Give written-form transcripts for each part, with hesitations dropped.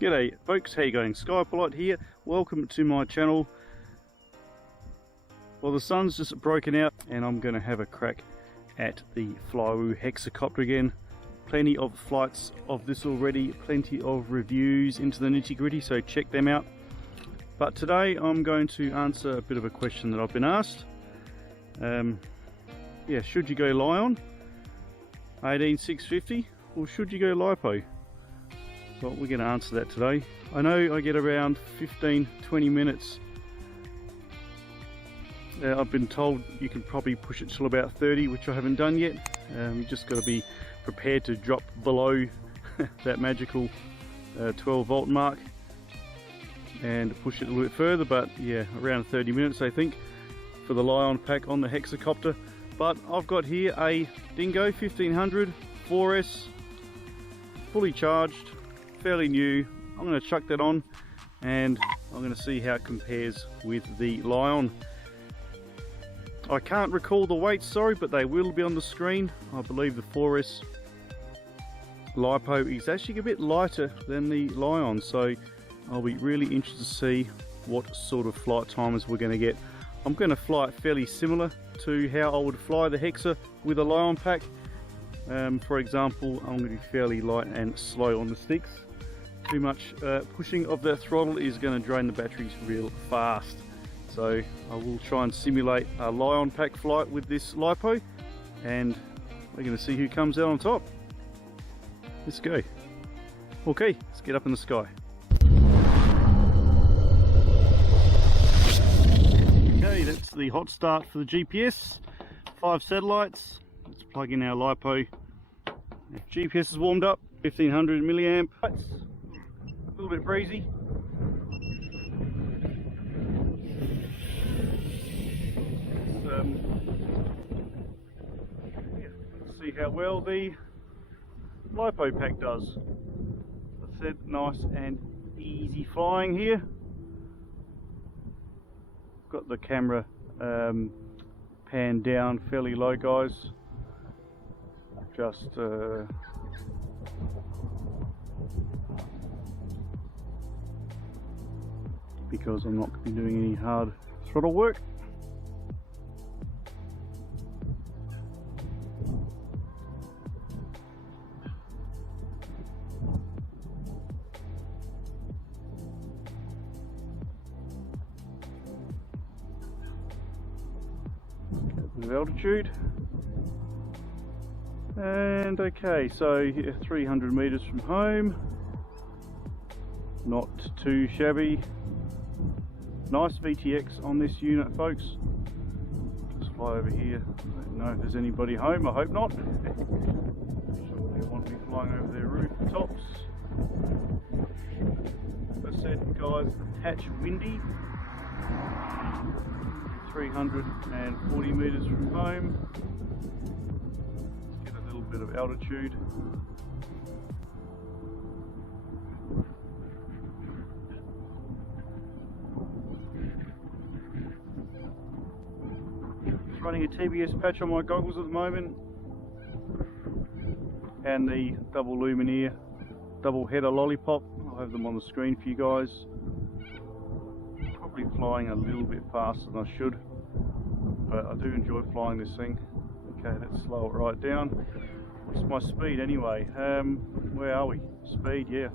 G'day folks, how you going? Skypolite here. Welcome to my channel. Well, the sun's just broken out and I'm going to have a crack at the Flywoo HEXACOPTER again. Plenty of flights of this already, plenty of reviews into the nitty gritty, so check them out. But today I'm going to answer a bit of a question that I've been asked. Yeah, should you go Lion 18650 or should you go LiPo? Well, we're going to answer that today. I know I get around 15-20 minutes. I've been told you can probably push it till about 30, which I haven't done yet. You just got to be prepared to drop below that magical 12 volt mark and push it a little bit further, but yeah, around 30 minutes I think for the Lion pack on the HEXACOPTER. But I've got here a Dingo 1500 4S, fully charged, fairly new. I'm going to chuck that on and I'm going to see how it compares with the Lion. I can't recall the weights, sorry, but they will be on the screen. I believe the 4S LiPo is actually a bit lighter than the Lion, so I'll be really interested to see what sort of flight timers we're going to get. I'm going to fly it fairly similar to how I would fly the Hexa with a Lion pack. For example, I'm going to be fairly light and slow on the sticks. Too much pushing of that throttle is going to drain the batteries real fast. So I will try and simulate a Lion pack flight with this LiPo, and we're going to see who comes out on top. Let's go. Okay, let's get up in the sky. Okay, that's the hot start for the GPS. 5 satellites. Let's plug in our LiPo. GPS is warmed up. 1500 milliamp. A little bit breezy. Let's see how well the LiPo pack does. As I said, nice and easy flying here. Got the camera panned down fairly low, guys. Just because I'm not going to be doing any hard throttle work. Of altitude, and okay, so 300 meters from home, not too shabby. Nice VTX on this unit, folks. Just fly over here. I don't know if there's anybody home, I hope not. Sure they want me flying over their rooftops. As I said, guys, hatch windy. 340 meters from home. Let's get a little bit of altitude. Just running a TBS patch on my goggles at the moment, and the double luminaire, double header lollipop. I'll have them on the screen for you guys. Probably flying a little bit faster than I should, but I do enjoy flying this thing. Okay, let's slow it right down. What's my speed anyway? Where are we? Speed, yeah,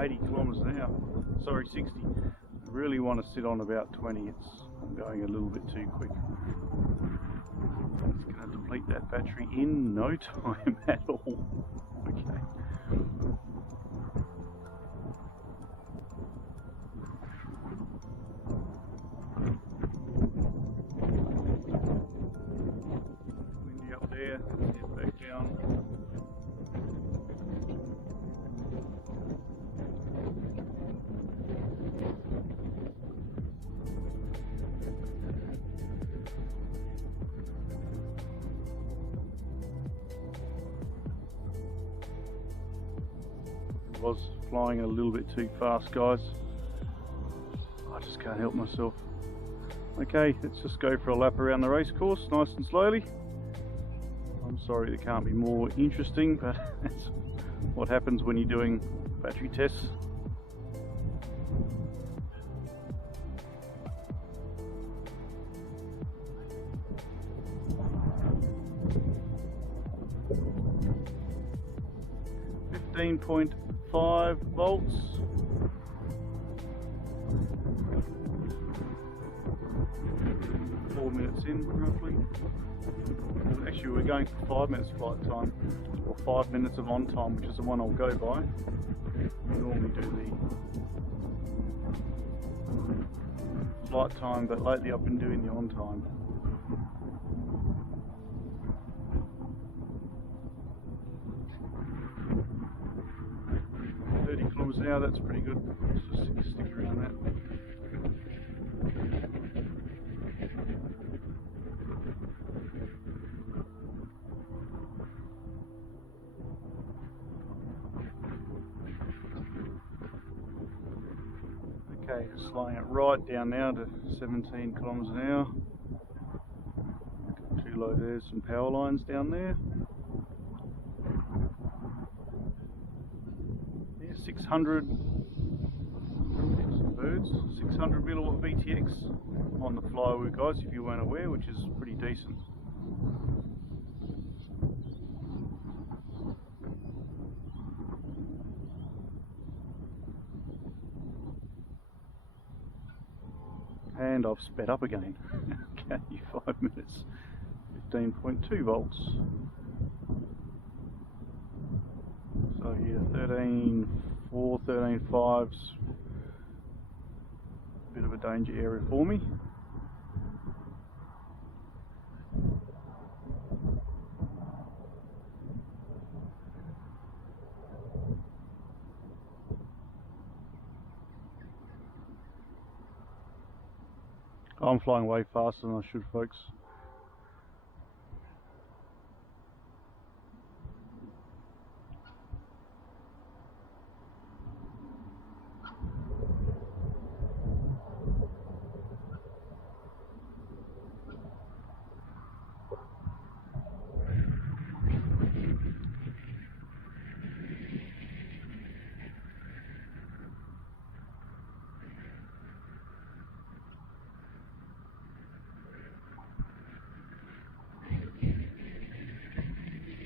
80 kilometers an hour. Sorry, 60. I really want to sit on about 20. I'm going a little bit too quick. It's going to deplete that battery in no time at all. Okay. Windy up there, get back down. Was flying a little bit too fast, guys. I just can't help myself. Okay, let's just go for a lap around the race course, nice and slowly. I'm sorry it can't be more interesting, but that's what happens when you're doing battery tests. 15.5 volts. Four minutes in, roughly. Actually, we're going for 5 minutes flight time, or 5 minutes of on time, which is the one I'll go by. We normally do the flight time, but lately I've been doing the on time. 30 kilometers an hour, that's pretty good. Let's just stick around that. Okay, slowing it right down now to 17 kilometers an hour. Too low, there's some power lines down there. Yeah, 600 birds, 600 milliwatt VTX on the Flywoo, guys, if you weren't aware, which is pretty decent. And I've sped up again. Okay, 5 minutes, 15.2 volts. So yeah, 13.4, 13.5's a bit of a danger area for me. I'm flying way faster than I should, folks.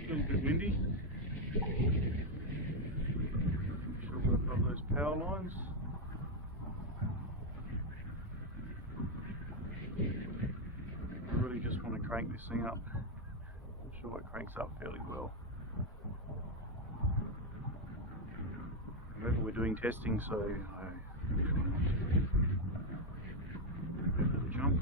A little bit windy. Make sure we're above those power lines. I really just want to crank this thing up. I'm sure it cranks up fairly well. Remember, we're doing testing, so a bit of a jump.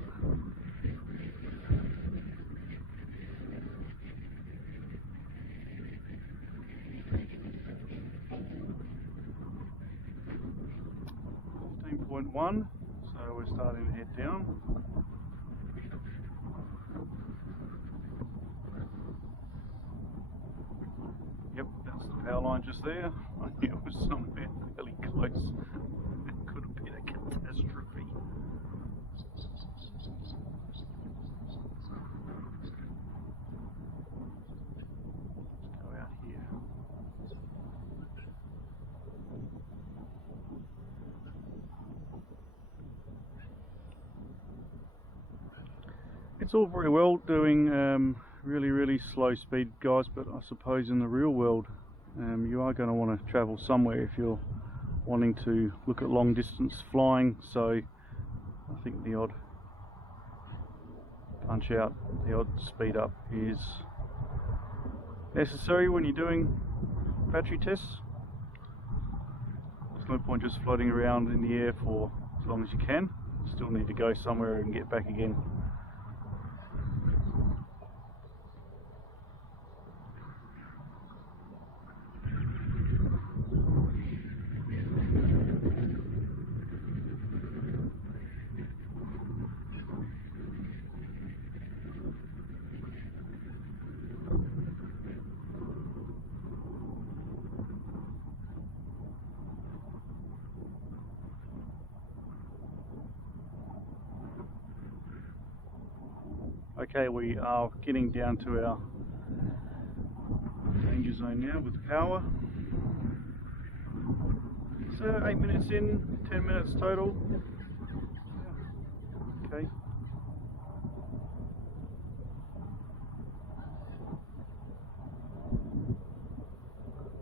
.1, so we're starting to head down. Yep, that's the power line just there. I knew it was somewhere fairly close. It could have been a catastrophe. Let's go out here. It's all very well doing really slow speed, guys, but I suppose in the real world you are going to want to travel somewhere if you're wanting to look at long distance flying, so I think the odd punch out, the odd speed up is necessary when you're doing battery tests. There's no point just floating around in the air for as long as you can. You still need to go somewhere and get back again. Okay, we are getting down to our danger zone now with the power. So 8 minutes in, 10 minutes total. Okay.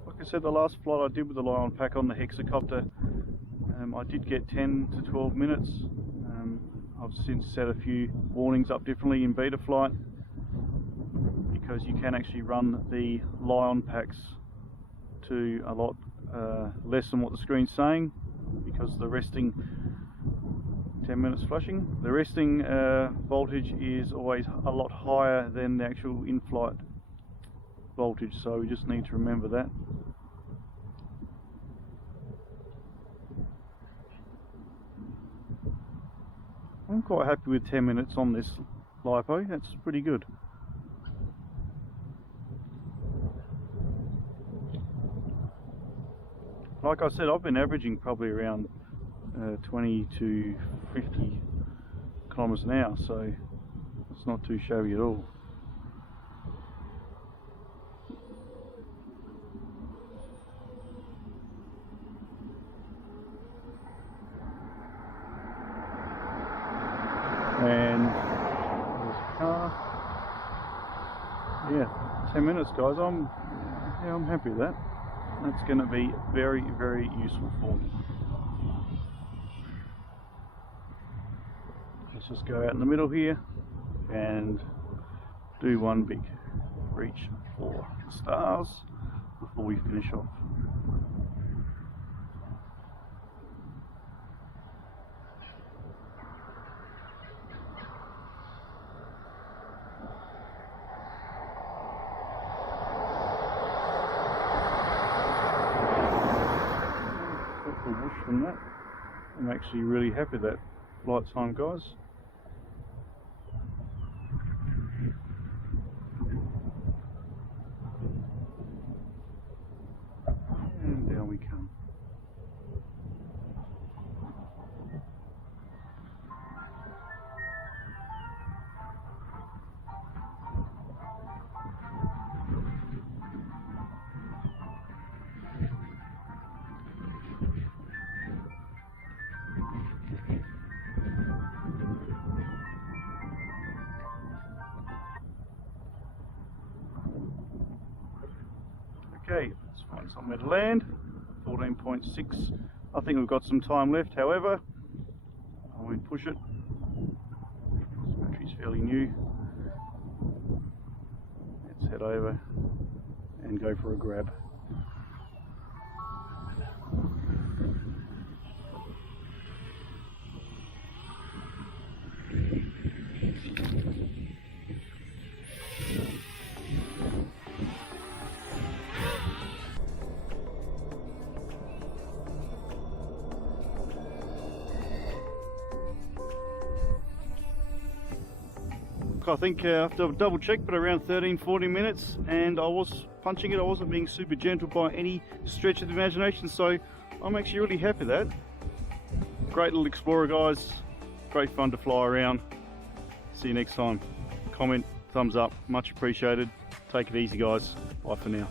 Like I said, the last flight I did with the Lion pack on the Hexa-copter, I did get 10 to 12 minutes. I've since set a few warnings up differently in beta flight, because you can actually run the Lion packs to a lot less than what the screen's saying, because the resting 10 minutes flushing, the resting voltage is always a lot higher than the actual in-flight voltage, so we just need to remember that. I'm quite happy with 10 minutes on this LiPo, that's pretty good. Like I said, I've been averaging probably around 20 to 50 kilometers an hour, so it's not too shabby at all. And there's a car. Yeah, 10 minutes, guys. I'm happy with that. That's going to be very, very useful for me. Let's just go out in the middle here and do one big reach for the stars before we finish off. From that, I'm actually really happy with that flight time, guys. And down we come. Okay, let's find somewhere to land. 14.6. I think we've got some time left, however, I won't push it. This battery's fairly new. Let's head over and go for a grab. I think I have to double check, but around 13-14 minutes, and I was punching it. I wasn't being super gentle by any stretch of the imagination, so I'm actually really happy with that. Great little Explorer, guys. Great fun to fly around. See you next time. Comment, thumbs up, much appreciated. Take it easy, guys. Bye for now.